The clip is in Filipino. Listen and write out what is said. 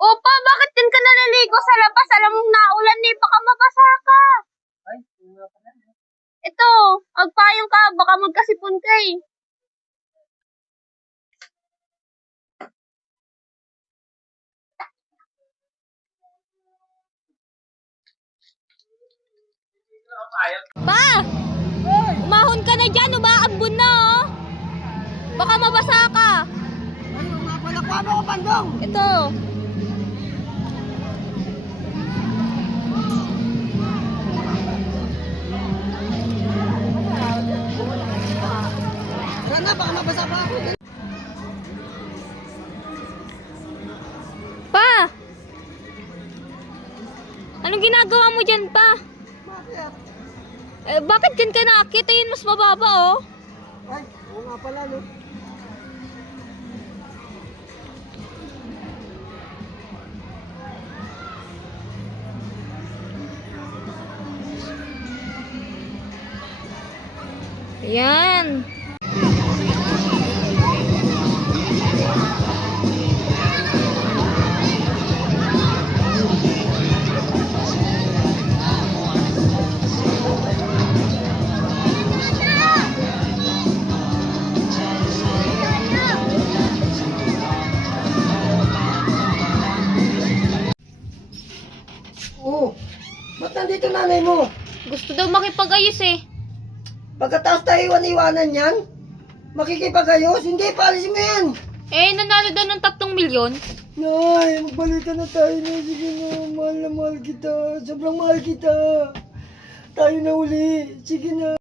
Opa, bakit din ka naliligo sa labas? Alam mong naulan eh, baka mabasa ka. Ay, nga pala. Ito, magpayong ka, baka magkasipon ka eh. Pa! Umahon ka na dyan, umaambon na oh. Baka mabasa ka. Ay, nga pala. Kuha mo ko, Bandong. Ito. Tara na, baka mabasa pa ako. Pa! Anong ginagawa mo dyan, pa? Bakit? Bakit dyan ka nakakita? Yun mas mababa oh. Ay, oo nga pala, no? Ayan. Oo. Ba't nandito nanay mo? Gusto daw makipag-ayos eh. Pagkatapos tayo iwan-iwanan yan? Makikipagayos? Hindi, paalisin mo yan! Eh, nanalo daw ng 3 milyon. Nay, magbalikan na tayo na. Sige na, mahal na mahal kita. Sobrang mahal kita. Tayo na uli. Sige na.